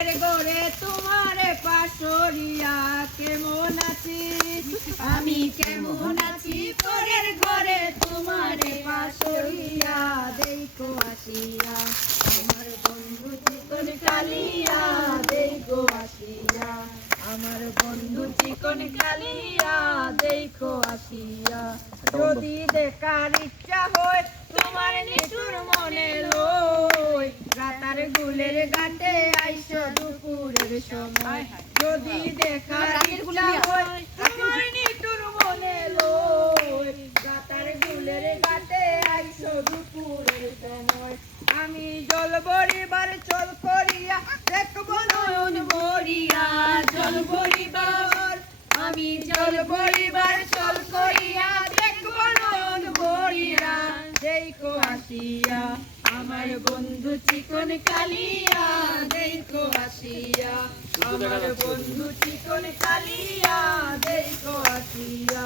গোরে তোমারে পাশরিয়া কেমন আছি আমি কেমন আছি পরের ঘরে তোমারে পাশরিয়া দেখো আসিয়া আমার বন্ধু চিকন কালিয়া দেখো আসিয়া আমার বন্ধু চিকন কালিয়া দেখো আসিয়া যদি দেখার ইচ্ছা হয় তোমার নিঠুর মনে লই রাতার গুলের ঘাটে আইসো দুপুরের সময় যদি দেখার ইচ্ছা হয় তোমার নিঠুর মনে লই রাতার গুলের ঘাটে আইসো দুপুরের সময় আমি জল ভরিবার চল করিয়া দেখব নয়ন ভরিয়া জল ভরিবার আমি জল ভরিবার চল করিয়া দেখব নয়ন ভরিয়া দেখো আসিয়া আমার বন্ধু চিকন কালিয়া দেখো আসিয়া আমার বন্ধু চিকন কালিয়া দেখো আসিয়া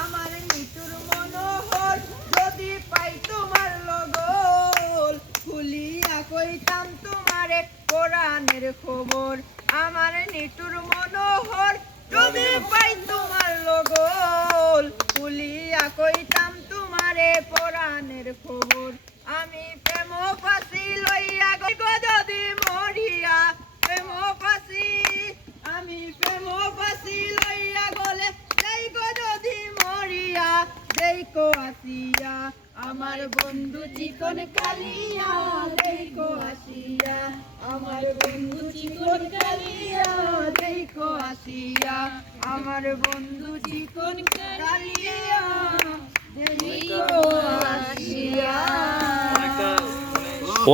আমার নিতুর মনোহর যদি পাই তোমার লগল খুলিয়া কইতাম তোমারে কোরআনের খবর আমার নিতুর মনোহর যদি পাই তোমার লগল খুলিয়া কইতাম তোমারে কোরআনের খবর আমি প্রেম ফাঁসি লইয়া গো যদি মরিয়া প্রেম ফাঁসি আমি প্রেম ফাঁসি লইয়া গলে যাই গো যদি মরিয়া দেখো আসিয়া আমার বন্ধু চিকন কালিয়া দেখো আসিয়া আমার বন্ধু চিকন কালিয়া দেখো আসিয়া আমার বন্ধু চিকন কালিয়া দেখো আসিয়া।